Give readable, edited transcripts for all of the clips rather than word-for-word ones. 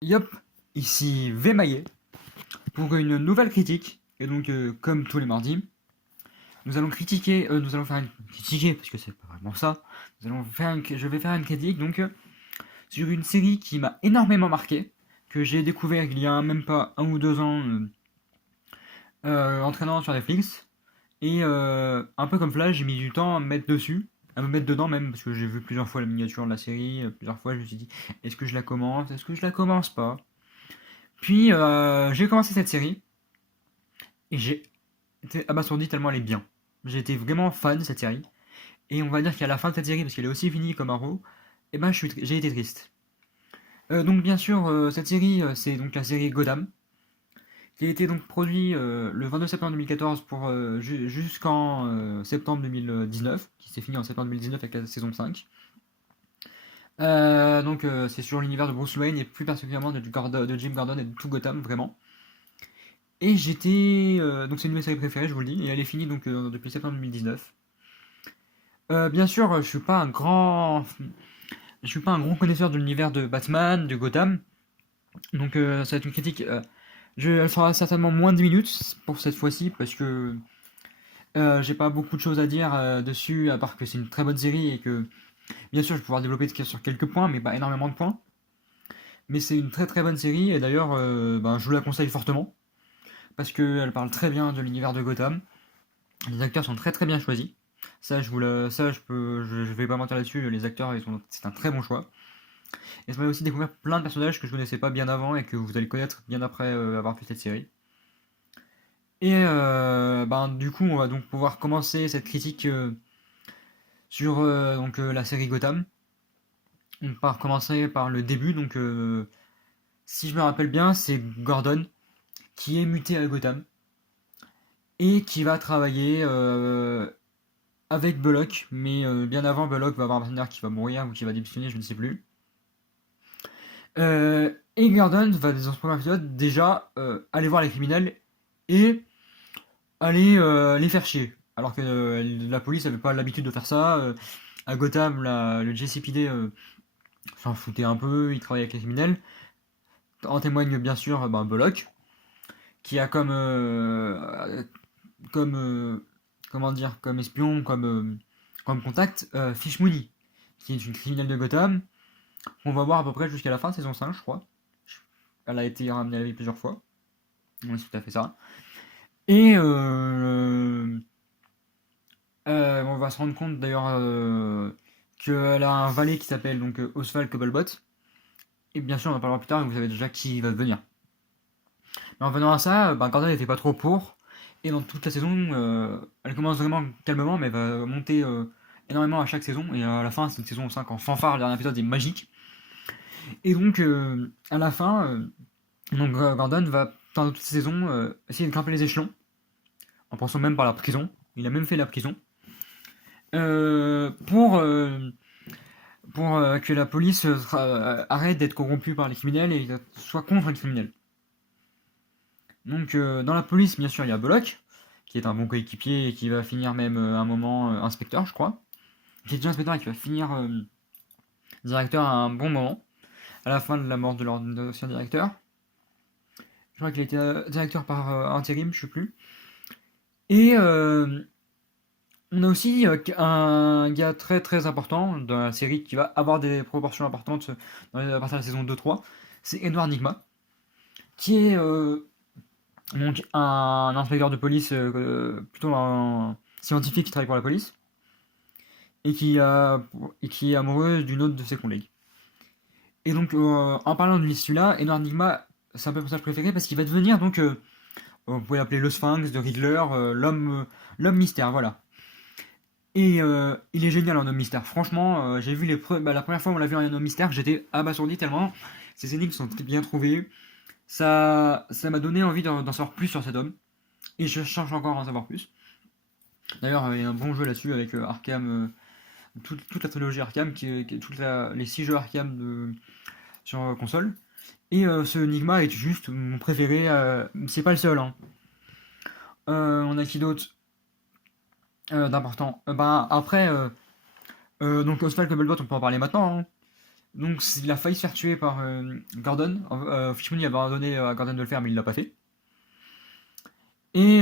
Yop, ici Vemaillet pour une nouvelle critique. Et donc, comme tous les mardis, nous allons faire une critiquer parce que c'est pas vraiment ça. Je vais faire une critique donc sur une série qui m'a énormément marqué, que j'ai découvert il y a même pas 1 ou 2 ans en traînant sur Netflix. Et un peu comme Flash, j'ai mis du temps à me mettre dessus, à me mettre dedans même, parce que j'ai vu plusieurs fois la miniature de la série, plusieurs fois je me suis dit, est-ce que je la commence, est-ce que je la commence pas. Puis j'ai commencé cette série et j'ai été abasourdi tellement elle est bien. J'ai été vraiment fan de cette série. Et on va dire qu'à la fin de cette série, parce qu'elle est aussi finie comme Arrow, et ben j'ai été triste. Donc bien sûr, cette série, c'est donc la série Gotham, qui a été donc produit le 22 septembre 2014 pour jusqu'en septembre 2019, qui s'est fini en septembre 2019 avec la saison 5. Donc c'est sur l'univers de Bruce Wayne et plus particulièrement de Jim Gordon et de tout Gotham, vraiment. Et donc c'est une de mes séries préférées, je vous le dis, et elle est finie donc depuis septembre 2019. Bien sûr, je suis pas un grand connaisseur de l'univers de Batman, de Gotham, donc ça va être une critique. Elle sera certainement moins de 10 minutes pour cette fois-ci, parce que j'ai pas beaucoup de choses à dire dessus, à part que c'est une très bonne série et que, bien sûr, je vais pouvoir développer sur quelques points, mais pas énormément de points. Mais c'est une très très bonne série, et d'ailleurs, ben, je vous la conseille fortement, parce qu'elle parle très bien de l'univers de Gotham. Les acteurs sont très très bien choisis. Je vais pas mentir là-dessus. Les acteurs, c'est un très bon choix. Et ça m'a aussi découvert plein de personnages que je connaissais pas bien avant et que vous allez connaître bien après avoir vu cette série. Et ben du coup, on va donc pouvoir commencer cette critique sur la série Gotham. On va commencer par le début. Donc, si je me rappelle bien, c'est Gordon qui est muté à Gotham et qui va travailler avec Bullock, mais bien avant, Bullock va avoir un partenaire qui va mourir ou qui va démissionner, je ne sais plus. Et Gordon va, dans ce premier épisode, déjà aller voir les criminels et aller les faire chier. Alors que la police n'avait pas l'habitude de faire ça. À Gotham, le JCPD s'en foutait un peu, il travaillait avec les criminels. En témoigne bien sûr ben, Bullock, qui a comme comment dire, comme espion, comme contact, Fish Mooney, qui est une criminelle de Gotham. On va voir à peu près jusqu'à la fin de saison 5, je crois. Elle a été ramenée à la vie plusieurs fois. Oui, c'est tout à fait ça. Et on va se rendre compte d'ailleurs qu'elle a un valet qui s'appelle donc Oswald Cobblepot. Et bien sûr, on en parlera plus tard, et vous savez déjà qui va devenir. Mais en venant à ça, ben, Gordon n'était pas trop pour. Et dans toute la saison, elle commence vraiment calmement, mais elle va monter énormément à chaque saison. Et à la fin, c'est une saison 5 en fanfare, le dernier épisode est magique. Et donc, à la fin, Gordon va, dans toute la saison, essayer de grimper les échelons, en passant même par la prison. Il a même fait la prison. Euh, pour euh, pour que la police arrête d'être corrompue par les criminels et soit contre les criminels. Donc, dans la police, bien sûr, il y a Bullock, qui est un bon coéquipier et qui va finir même un moment inspecteur, je crois. Qui est déjà inspecteur et qui va finir directeur à un bon moment, à la fin de la mort de leur ancien directeur. Je crois qu'il était directeur par intérim, je sais plus. Et on a aussi un gars très très important dans la série qui va avoir des proportions importantes à partir de la saison 2-3. C'est Edward Nigma, qui est donc un inspecteur de police, plutôt un scientifique qui travaille pour la police, et qui est amoureux d'une autre de ses collègues. Et donc, en parlant de celui-là, Edward Nigma, c'est un peu mon personnage préféré parce qu'il va devenir donc, vous pouvez l'appeler le Sphinx de Riddler, l'homme mystère, voilà. Et il est génial en homme mystère. Franchement, j'ai vu la première fois où on l'a vu en homme mystère, j'étais abasourdi tellement ces énigmes sont très bien trouvées. Ça m'a donné envie d'en savoir plus sur cet homme. Et je cherche encore à en savoir plus. D'ailleurs, il y a un bon jeu là-dessus avec Arkham, toute la trilogie Arkham, les 6 jeux Arkham sur console. Et ce Enigma est juste mon préféré. C'est pas le seul. Hein. On a qui d'autre d'important. Bah, après, donc Oswald Cobblepot, on peut en parler maintenant. Hein. Donc il a failli se faire tuer par Gordon. Fishmoon avait ordonné à Gordon de le faire, mais il l'a pas fait. Et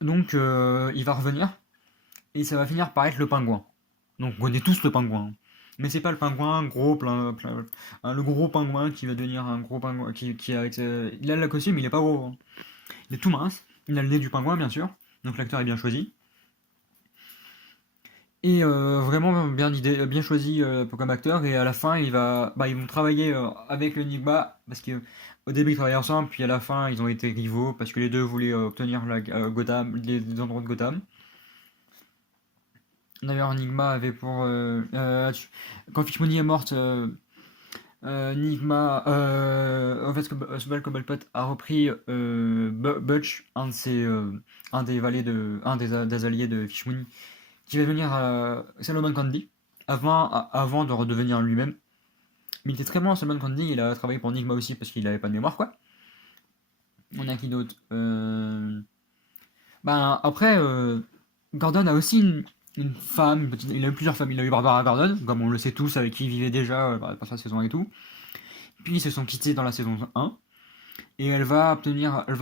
donc il va revenir et ça va finir par être le pingouin. Donc on connaît tous le pingouin. Mais c'est pas le pingouin gros, le gros pingouin qui va devenir un gros pingouin. Il a le costume, il est pas gros, hein. Il est tout mince. Il a le nez du pingouin, bien sûr. Donc l'acteur est bien choisi. Et vraiment bien choisi comme acteur. Et à la fin, ils vont travailler avec le Nigma. Parce que au début, ils travaillaient ensemble. Puis à la fin, ils ont été rivaux. Parce que les deux voulaient obtenir Gotham, les endroits de Gotham. D'ailleurs, Enigma avait pour. Quand Fishmoney est morte, Enigma. En fait, Oswald Cobblepot a repris Butch, un des alliés de Fishmoney, qui va devenir Solomon Candy, avant de redevenir lui-même. Mais il était très bon en Solomon Candy, il a travaillé pour Enigma aussi parce qu'il avait pas de mémoire, quoi. On a qui d'autre Ben, après, Gordon a aussi une femme, il a eu plusieurs femmes. Il a eu Barbara Gordon, comme on le sait tous, avec qui il vivait déjà par sa saison et tout. Puis ils se sont quittés dans la saison 1. Et elle va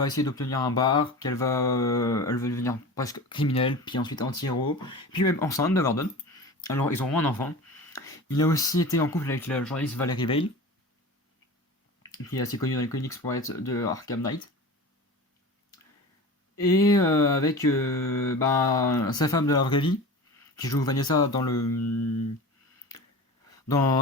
essayer d'obtenir un bar, elle va devenir presque criminelle, puis ensuite anti-héros, puis même enceinte de Gordon. Alors ils auront un enfant. Il a aussi été en couple avec la journaliste Valerie Vale, qui est assez connue dans les comics pour être de Arkham Knight. Et avec sa femme de la vraie vie, qui joue Vanessa dans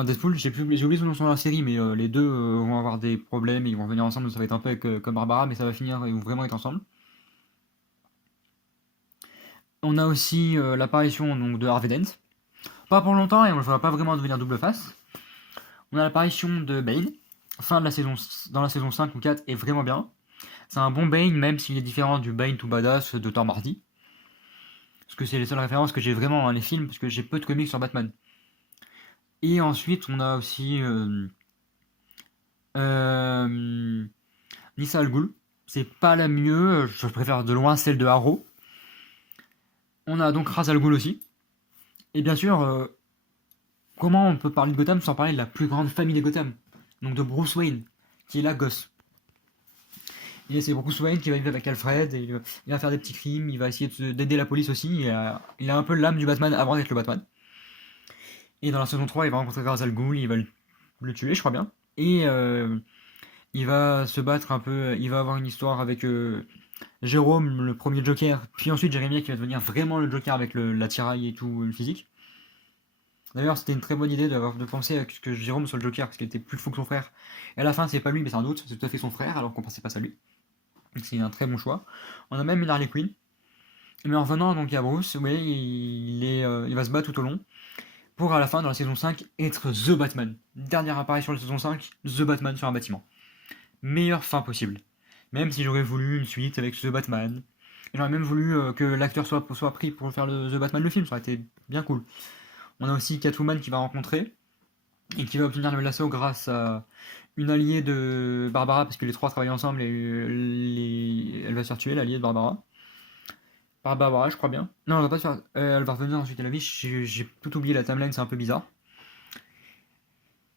Deadpool. J'ai oublié son nom sur la série, mais les deux vont avoir des problèmes et ils vont revenir ensemble. Ça va être un peu comme Barbara, mais ça va finir, ils vont vraiment être ensemble. On a aussi l'apparition donc, de Harvey Dent. Pas pour longtemps et on ne le voit pas vraiment devenir double face. On a l'apparition de Bane, dans la saison 5 ou 4, est vraiment bien. C'est un bon Bane, même s'il est différent du Bane tout badass de Thor Hardy. Parce que c'est les seules références que j'ai vraiment dans les films, parce que j'ai peu de comics sur Batman. Et ensuite, on a aussi euh, Nissa Al Ghul. C'est pas la mieux, je préfère de loin celle de Arrow. On a donc Ra's al Ghul aussi. Et bien sûr, comment on peut parler de Gotham sans parler de la plus grande famille de Gotham? Donc de Bruce Wayne, qui est la gosse. Et c'est Bruce Wayne qui va vivre avec Alfred, et il va faire des petits crimes, il va essayer d'aider la police aussi. Il a un peu l'âme du Batman avant d'être le Batman. Et dans la saison 3, il va rencontrer Ra's al Ghul, il va le tuer, je crois bien. Et il va se battre un peu, il va avoir une histoire avec Jérôme, le premier Joker, puis ensuite Jérémie qui va devenir vraiment le Joker avec l'attirail et tout, le physique. D'ailleurs, c'était une très bonne idée de penser à ce que Jérôme soit le Joker, parce qu'il était plus fou que son frère. Et à la fin, c'est pas lui, mais c'est un autre, c'est tout à fait son frère, alors qu'on pensait pas ça lui. Donc c'est un très bon choix. On a même une Harley Quinn. Mais en revenant donc à Bruce, oui, il va se battre tout au long, pour à la fin, dans la saison 5, être The Batman. Dernière apparition de la saison 5, The Batman sur un bâtiment. Meilleure fin possible. Même si j'aurais voulu une suite avec The Batman. J'aurais même voulu que l'acteur soit pris pour faire The Batman le film, ça aurait été bien cool. On a aussi Catwoman qui va rencontrer et qui va obtenir le lasso grâce à une alliée de Barbara, parce que les trois travaillent ensemble et elle va se faire tuer, l'alliée de Barbara. Par Barbara, je crois bien. Non, elle va pas se faire. Elle va revenir ensuite à la vie. J'ai tout oublié la timeline, c'est un peu bizarre.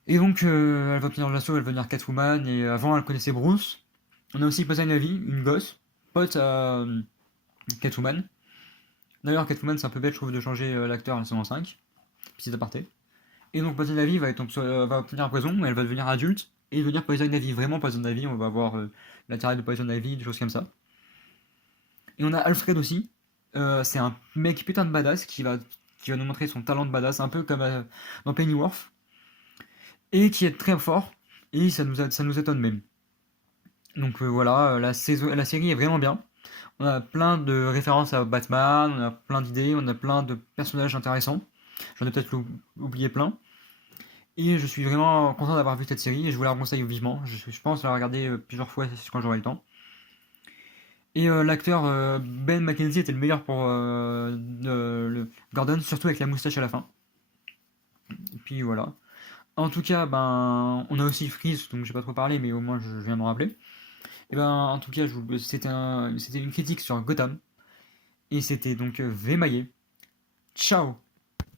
Et donc, elle va obtenir le lasso, elle va devenir Catwoman. Et avant, elle connaissait Bruce. On a aussi Poison Ivy, une gosse, pote à Catwoman. D'ailleurs, Catwoman, c'est un peu bête, je trouve, de changer l'acteur à la saison 5. Petit aparté. Et donc Poison Ivy va obtenir un poison, elle va devenir adulte, et devenir Poison Ivy, vraiment Poison Ivy, on va avoir la tirade de Poison Ivy, des choses comme ça. Et on a Alfred aussi, c'est un mec putain de badass qui va nous montrer son talent de badass, un peu comme dans Pennyworth, et qui est très fort, et ça nous étonne même. Donc voilà, la série est vraiment bien. On a plein de références à Batman, on a plein d'idées, on a plein de personnages intéressants. J'en ai peut-être oublié plein. Et je suis vraiment content d'avoir vu cette série et je vous la conseille vivement. Je pense la regarder plusieurs fois quand j'aurai le temps. Et l'acteur Ben McKenzie était le meilleur pour le Gordon, surtout avec la moustache à la fin. Et puis voilà. En tout cas, ben, on a aussi Freeze, donc j'ai pas trop parlé, mais au moins je viens de me rappeler. Et ben, en tout cas, c'était une critique sur Gotham. Et c'était donc Vémaillé. Ciao!